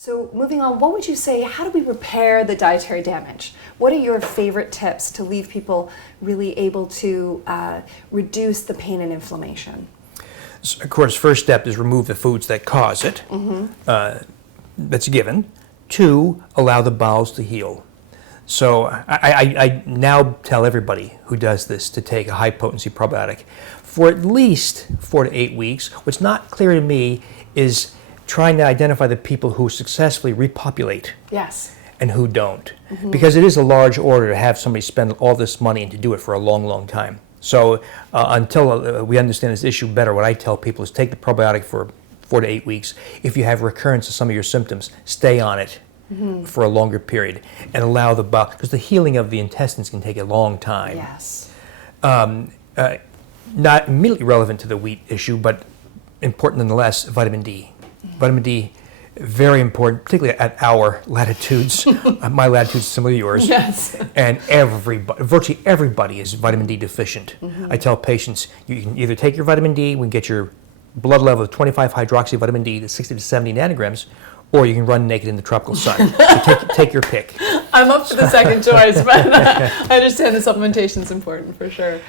So moving on, what would you say, how do we repair the dietary damage? What are your favorite tips to leave people really able to reduce the pain and inflammation? So, of course, first step is remove the foods that cause it. That's a given. 2, allow the bowels to heal. So I now tell everybody who does this to take a high-potency probiotic for at least 4 to 8 weeks. What's not clear to me is trying to identify the people who successfully repopulate. Yes. And who don't. Because it is a large order to have somebody spend all this money and to do it for a long, long time. So until we understand this issue better, what I tell people is take the probiotic for 4 to 8 weeks. If you have recurrence of some of your symptoms, stay on it for a longer period and allow the bowel, because the healing of the intestines can take a long time. Yes. Not immediately relevant to the wheat issue, but important nonetheless, vitamin D. Vitamin D, very important, particularly at our latitudes. My latitude is similar to yours. Yes. And virtually everybody is vitamin D deficient. I tell patients, you can either take your vitamin D, we can get your blood level of 25 hydroxy vitamin D to 60 to 70 nanograms, or you can run naked in the tropical sun. So take your pick. I'm up for the second choice, but I understand the supplementation is important for sure.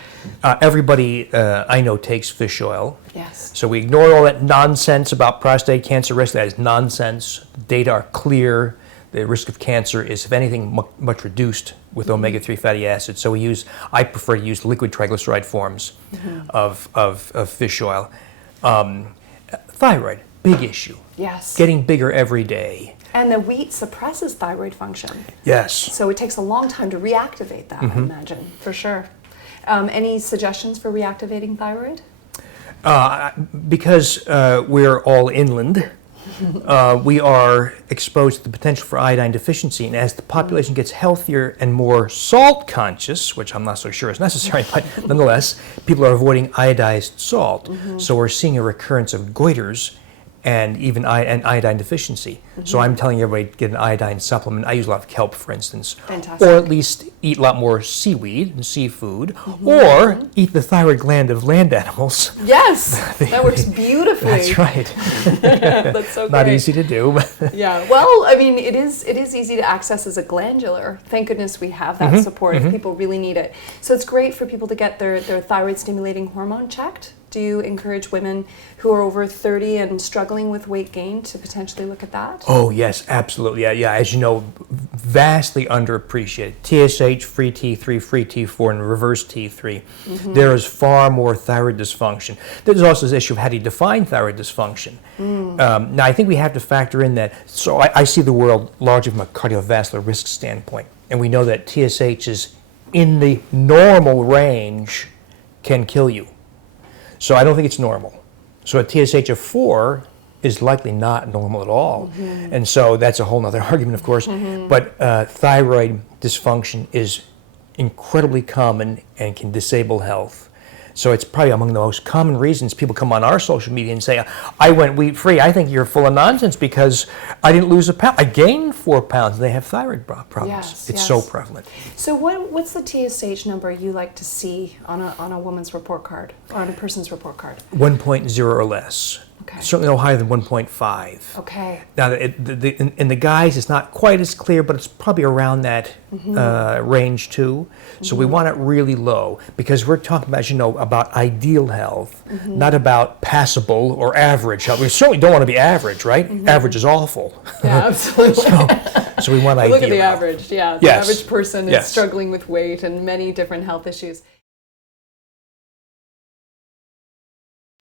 Everybody I know takes fish oil. Yes. So we ignore all that nonsense about prostate cancer risk. That is nonsense. Data are clear. The risk of cancer is, if anything, much reduced with omega-3 fatty acids. So I prefer to use liquid triglyceride forms of fish oil. Thyroid, big issue. Yes. Getting bigger every day. And the wheat suppresses thyroid function. Yes. So it takes a long time to reactivate that, I imagine, for sure. Any suggestions for reactivating thyroid? Because we're all inland, we are exposed to the potential for iodine deficiency. And as the population gets healthier and more salt conscious, which I'm not so sure is necessary, but nonetheless, people are avoiding iodized salt. So we're seeing a recurrence of goiters and even iodine deficiency. So I'm telling everybody to get an iodine supplement. I use a lot of kelp, for instance. Fantastic. Or at least eat a lot more seaweed and seafood, or eat the thyroid gland of land animals. Yes, that works beautifully. That's right. That's so Not great. easy to do. But Yeah, well, I mean, it is easy to access as a glandular. Thank goodness we have that support if people really need it. So it's great for people to get their thyroid-stimulating hormone checked. Do you encourage women who are over 30 and struggling with weight gain to potentially look at that? Oh, yes, absolutely. Yeah, as you know, vastly underappreciated. TSH, free T3, free T4, and reverse T3. There is far more thyroid dysfunction. There's also this issue of how do you define thyroid dysfunction. Now, I think we have to factor in that. So I see the world largely from a cardiovascular risk standpoint. And we know that TSH is in the normal range can kill you. So I don't think it's normal. So a TSH of 4 is likely not normal at all. And so that's a whole other argument, of course. But thyroid dysfunction is incredibly common and can disable health. So it's probably among the most common reasons people come on our social media and say, I went wheat-free. I think you're full of nonsense because I didn't lose a pound. I gained 4 pounds. And they have thyroid problems. Yes, it's so prevalent. So what's the TSH number you like to see on a woman's report card, or on a person's report card? 1.0 or less. Okay. Certainly no higher than 1.5. Okay. Now, in the guys, it's not quite as clear, but it's probably around that range too. So we want it really low because we're talking about, as you know, about ideal health, not about passable or average health. We certainly don't want to be average, right? Average is awful. Yeah, absolutely. So we want ideal Look at the health. average, yeah. The Yes. average person is Yes. struggling with weight and many different health issues.